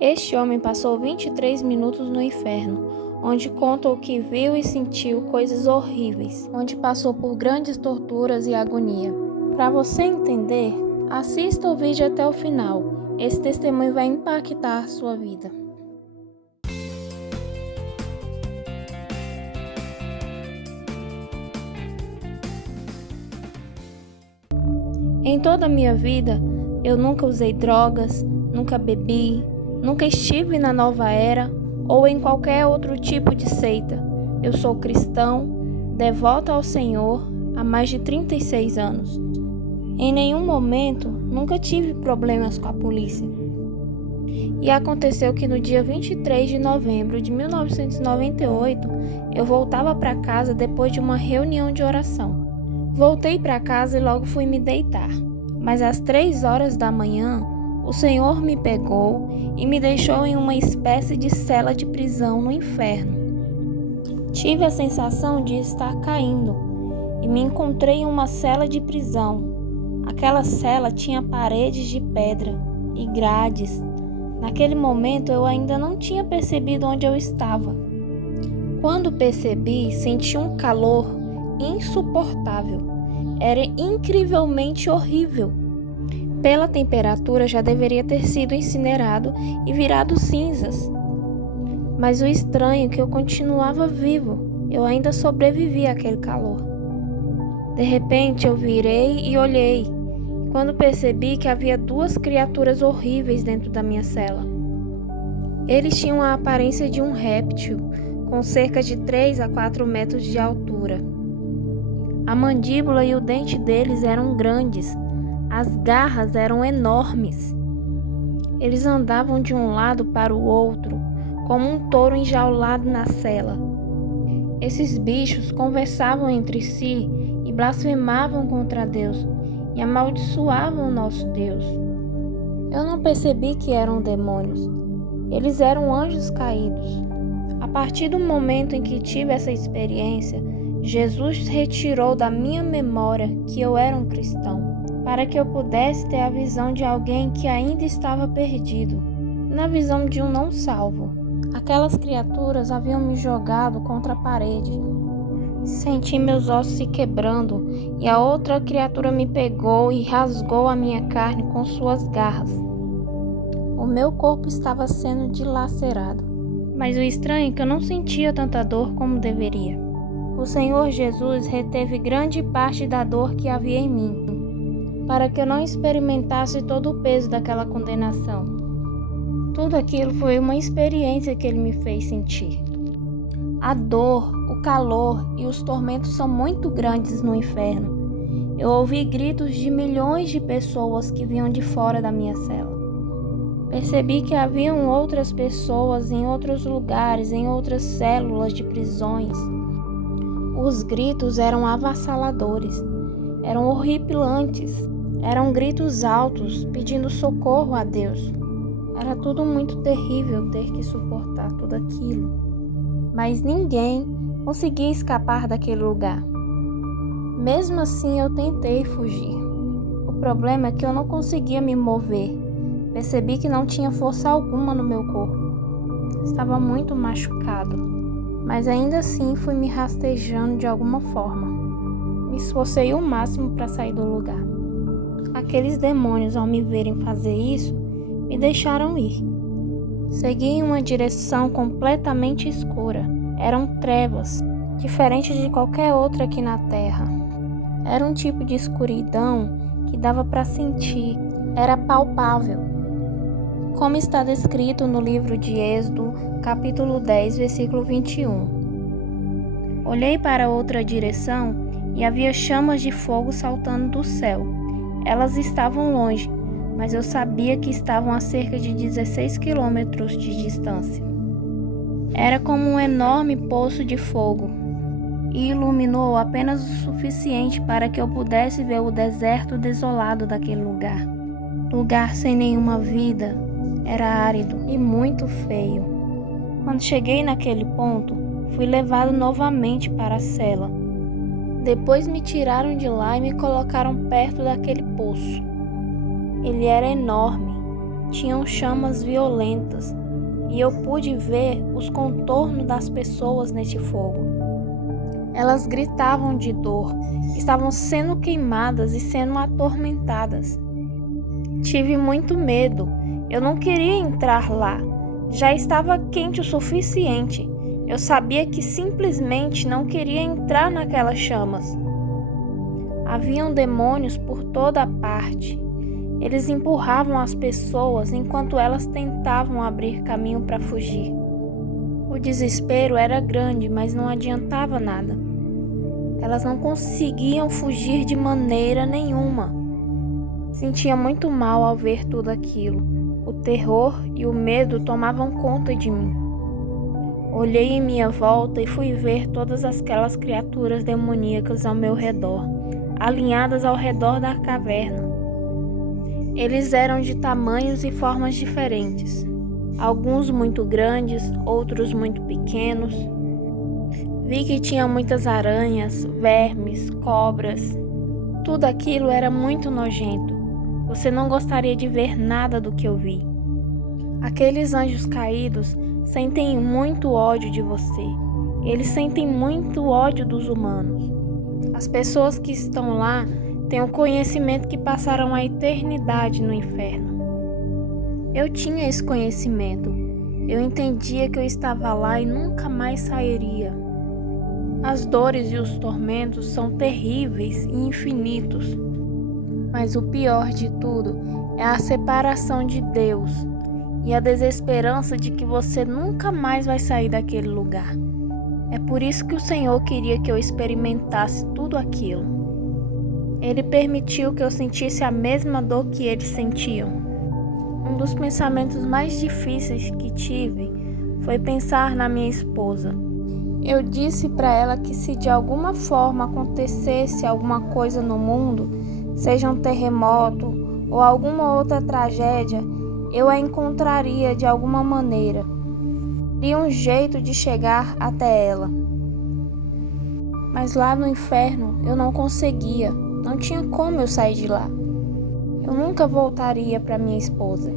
Este homem passou 23 minutos no inferno, onde conta o que viu e sentiu coisas horríveis, onde passou por grandes torturas e agonia. Para você entender, assista o vídeo até o final. Esse testemunho vai impactar a sua vida. Em toda a minha vida, eu nunca usei drogas, nunca bebi, nunca estive na nova era ou em qualquer outro tipo de seita. Eu sou cristão, devoto ao Senhor há mais de 36 anos. Em nenhum momento, nunca tive problemas com a polícia. E aconteceu que no dia 23 de novembro de 1998, eu voltava para casa depois de uma reunião de oração. Voltei para casa e logo fui me deitar. Mas às 3 horas da manhã, o Senhor me pegou e me deixou em uma espécie de cela de prisão no inferno. Tive a sensação de estar caindo e me encontrei em uma cela de prisão. Aquela cela tinha paredes de pedra e grades. Naquele momento eu ainda não tinha percebido onde eu estava. Quando percebi, senti um calor insuportável. Era incrivelmente horrível. Pela temperatura já deveria ter sido incinerado e virado cinzas. Mas o estranho é que eu continuava vivo. Eu ainda sobrevivi àquele calor. De repente eu virei e olhei, quando percebi que havia 2 criaturas horríveis dentro da minha cela. Eles tinham a aparência de um réptil, com cerca de 3 a 4 metros de altura. A mandíbula e o dente deles eram grandes, as garras eram enormes. Eles andavam de um lado para o outro, como um touro enjaulado na cela. Esses bichos conversavam entre si e blasfemavam contra Deus e amaldiçoavam o nosso Deus. Eu não percebi que eram demônios. Eles eram anjos caídos. A partir do momento em que tive essa experiência, Jesus retirou da minha memória que eu era um cristão, para que eu pudesse ter a visão de alguém que ainda estava perdido, na visão de um não salvo. Aquelas criaturas haviam me jogado contra a parede. Senti meus ossos se quebrando e a outra criatura me pegou e rasgou a minha carne com suas garras. O meu corpo estava sendo dilacerado, mas o estranho é que eu não sentia tanta dor como deveria. O Senhor Jesus reteve grande parte da dor que havia em mim, para que eu não experimentasse todo o peso daquela condenação. Tudo aquilo foi uma experiência que Ele me fez sentir. A dor, o calor e os tormentos são muito grandes no inferno. Eu ouvi gritos de milhões de pessoas que vinham de fora da minha cela. Percebi que haviam outras pessoas em outros lugares, em outras células de prisões. Os gritos eram avassaladores, eram horripilantes, eram gritos altos pedindo socorro a Deus. Era tudo muito terrível ter que suportar tudo aquilo. Mas ninguém conseguia escapar daquele lugar. Mesmo assim eu tentei fugir. O problema é que eu não conseguia me mover. Percebi que não tinha força alguma no meu corpo. Estava muito machucado. Mas ainda assim fui me rastejando de alguma forma. Me esforcei o máximo para sair do lugar. Aqueles demônios, ao me verem fazer isso, me deixaram ir. Segui em uma direção completamente escura. Eram trevas, diferente de qualquer outra aqui na Terra. Era um tipo de escuridão que dava para sentir. Era palpável. Como está descrito no livro de Êxodo, capítulo 10, versículo 21. Olhei para outra direção e havia chamas de fogo saltando do céu. Elas estavam longe, mas eu sabia que estavam a cerca de 16 quilômetros de distância. Era como um enorme poço de fogo e iluminou apenas o suficiente para que eu pudesse ver o deserto desolado daquele lugar. Lugar sem nenhuma vida, era árido e muito feio. Quando cheguei naquele ponto, fui levado novamente para a cela. Depois me tiraram de lá e me colocaram perto daquele poço. Ele era enorme, tinham chamas violentas, e eu pude ver os contornos das pessoas neste fogo. Elas gritavam de dor, estavam sendo queimadas e sendo atormentadas. Tive muito medo, eu não queria entrar lá, já estava quente o suficiente. Eu sabia que simplesmente não queria entrar naquelas chamas. Haviam demônios por toda parte. Eles empurravam as pessoas enquanto elas tentavam abrir caminho para fugir. O desespero era grande, mas não adiantava nada. Elas não conseguiam fugir de maneira nenhuma. Sentia muito mal ao ver tudo aquilo. O terror e o medo tomavam conta de mim. Olhei em minha volta e fui ver todas aquelas criaturas demoníacas ao meu redor, alinhadas ao redor da caverna. Eles eram de tamanhos e formas diferentes, alguns muito grandes, outros muito pequenos. Vi que tinha muitas aranhas, vermes, cobras. Tudo aquilo era muito nojento. Você não gostaria de ver nada do que eu vi. Aqueles anjos caídos sentem muito ódio de você. Eles sentem muito ódio dos humanos. As pessoas que estão lá têm o conhecimento que passaram a eternidade no inferno. Eu tinha esse conhecimento. Eu entendia que eu estava lá e nunca mais sairia. As dores e os tormentos são terríveis e infinitos. Mas o pior de tudo é a separação de Deus e a desesperança de que você nunca mais vai sair daquele lugar. É por isso que o Senhor queria que eu experimentasse tudo aquilo. Ele permitiu que eu sentisse a mesma dor que eles sentiam. Um dos pensamentos mais difíceis que tive foi pensar na minha esposa. Eu disse para ela que se de alguma forma acontecesse alguma coisa no mundo, seja um terremoto ou alguma outra tragédia, eu a encontraria de alguma maneira. Teria um jeito de chegar até ela. Mas lá no inferno eu não conseguia, não tinha como eu sair de lá. Eu nunca voltaria para minha esposa.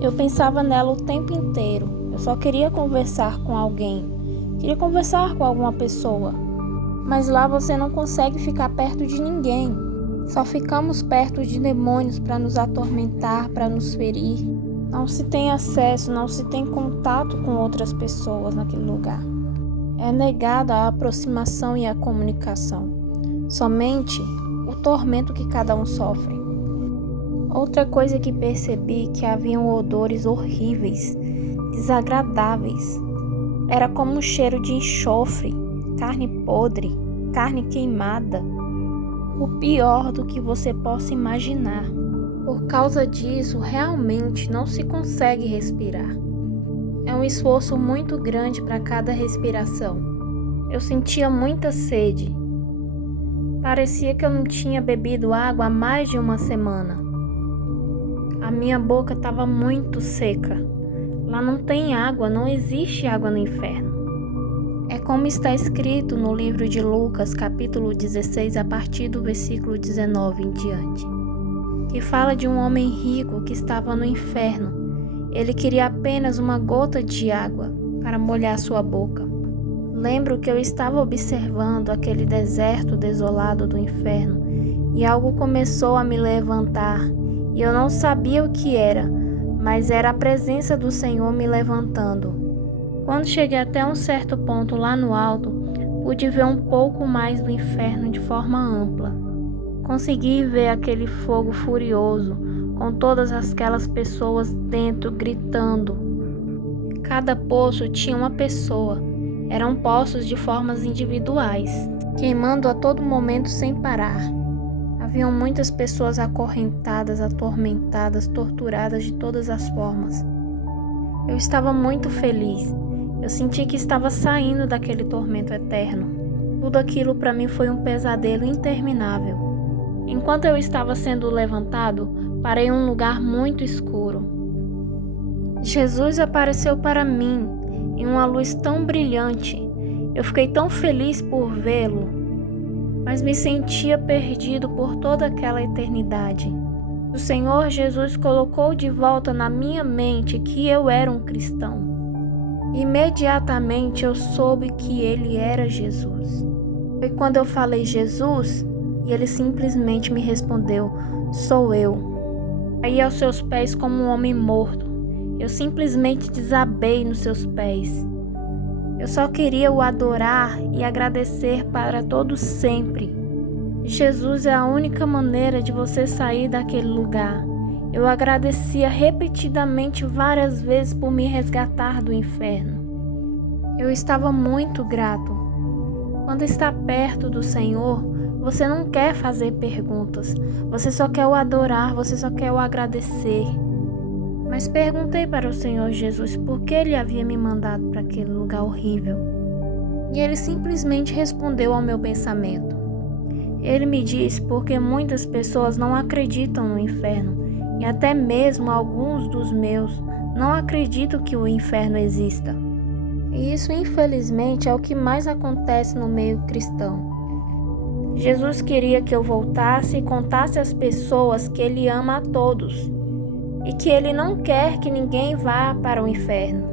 Eu pensava nela o tempo inteiro. Eu só queria conversar com alguém. Queria conversar com alguma pessoa. Mas lá você não consegue ficar perto de ninguém. Só ficamos perto de demônios para nos atormentar, para nos ferir. Não se tem acesso, não se tem contato com outras pessoas naquele lugar. É negada a aproximação e a comunicação. Somente o tormento que cada um sofre. Outra coisa que percebi que haviam odores horríveis, desagradáveis. Era como um cheiro de enxofre, carne podre, carne queimada. O pior do que você possa imaginar. Por causa disso, realmente não se consegue respirar. É um esforço muito grande para cada respiração. Eu sentia muita sede. Parecia que eu não tinha bebido água há mais de uma semana. A minha boca estava muito seca. Lá não tem água, não existe água no inferno. É como está escrito no livro de Lucas, capítulo 16, a partir do versículo 19 em diante, que fala de um homem rico que estava no inferno. Ele queria apenas uma gota de água para molhar sua boca. Lembro que eu estava observando aquele deserto desolado do inferno e algo começou a me levantar e eu não sabia o que era, mas era a presença do Senhor me levantando. Quando cheguei até um certo ponto lá no alto, pude ver um pouco mais do inferno de forma ampla. Consegui ver aquele fogo furioso, com todas aquelas pessoas dentro gritando. Cada poço tinha uma pessoa. Eram poços de formas individuais, queimando a todo momento sem parar. Haviam muitas pessoas acorrentadas, atormentadas, torturadas de todas as formas. Eu estava muito feliz. Eu senti que estava saindo daquele tormento eterno. Tudo aquilo para mim foi um pesadelo interminável. Enquanto eu estava sendo levantado, parei em um lugar muito escuro. Jesus apareceu para mim em uma luz tão brilhante. Eu fiquei tão feliz por vê-lo, mas me sentia perdido por toda aquela eternidade. O Senhor Jesus colocou de volta na minha mente que eu era um cristão. Imediatamente eu soube que ele era Jesus. Foi quando eu falei Jesus e ele simplesmente me respondeu: sou eu. Caí aos seus pés como um homem morto. Eu simplesmente desabei nos seus pés. Eu só queria o adorar e agradecer para todo sempre. Jesus é a única maneira de você sair daquele lugar. Eu agradecia repetidamente várias vezes por me resgatar do inferno. Eu estava muito grato. Quando está perto do Senhor, você não quer fazer perguntas. Você só quer o adorar, você só quer o agradecer. Mas perguntei para o Senhor Jesus por que ele havia me mandado para aquele lugar horrível. E ele simplesmente respondeu ao meu pensamento. Ele me disse porque muitas pessoas não acreditam no inferno, e até mesmo alguns dos meus não acreditam que o inferno exista. E isso, infelizmente, é o que mais acontece no meio cristão. Jesus queria que eu voltasse e contasse às pessoas que ele ama a todos e que ele não quer que ninguém vá para o inferno.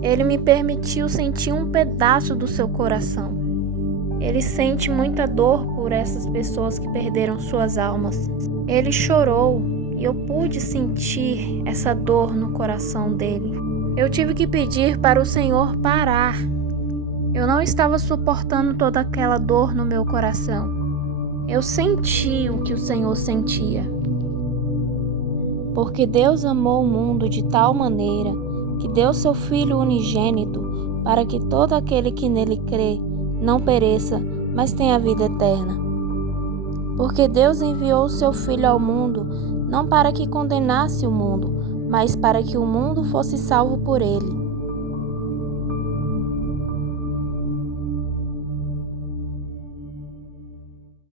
Ele me permitiu sentir um pedaço do seu coração. Ele sente muita dor por essas pessoas que perderam suas almas. Ele chorou e eu pude sentir essa dor no coração dele. Eu tive que pedir para o Senhor parar. Eu não estava suportando toda aquela dor no meu coração. Eu senti o que o Senhor sentia. Porque Deus amou o mundo de tal maneira que deu seu Filho unigênito para que todo aquele que nele crê não pereça, mas tenha vida eterna. Porque Deus enviou o seu Filho ao mundo não para que condenasse o mundo, mas para que o mundo fosse salvo por ele.